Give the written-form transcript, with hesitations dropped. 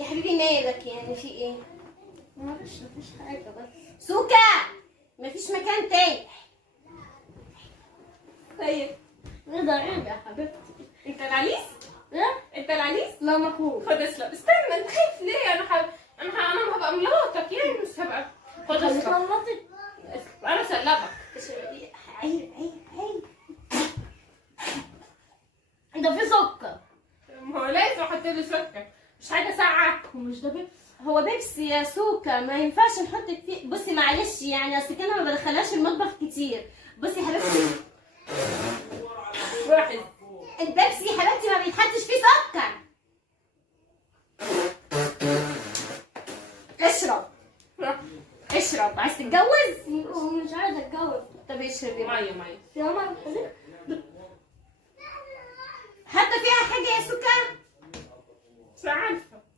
يا حبيبي مالك يعني في ايه؟ معلش مفيش حاجة بس. سوكا مفيش مكان تاني. طيب ايه ده يا حبيبتي؟ انت العريس؟ ايه؟ انت العريس؟ لا مخوف. خد اسلم. استنى، انت خايف ليه؟ انا هبقى مراتك يعني، مش هبقى. خد اسلم. خلصت. انا سلمك. ده في سكر. ما هو لازم احط له سكر، مش حاجه ساقعه. ومش ده بيبسي. هو بيبسي يا سوكا، ما ينفعش نحط فيه. بصي معلش يعني، اصل كده ما بدخلهاش المطبخ كتير. بصي يا حبيبتي، واحد. البيبسي يا حبيبتي ما بيتحطش فيه سكر. اشرب اشرب. عايز تتجوز؟ مش عايزة اتجوز. طب اشرب يا ميه ميه. يا ماما حاطه فيها حاجه يا سوكا؟ مش عارف.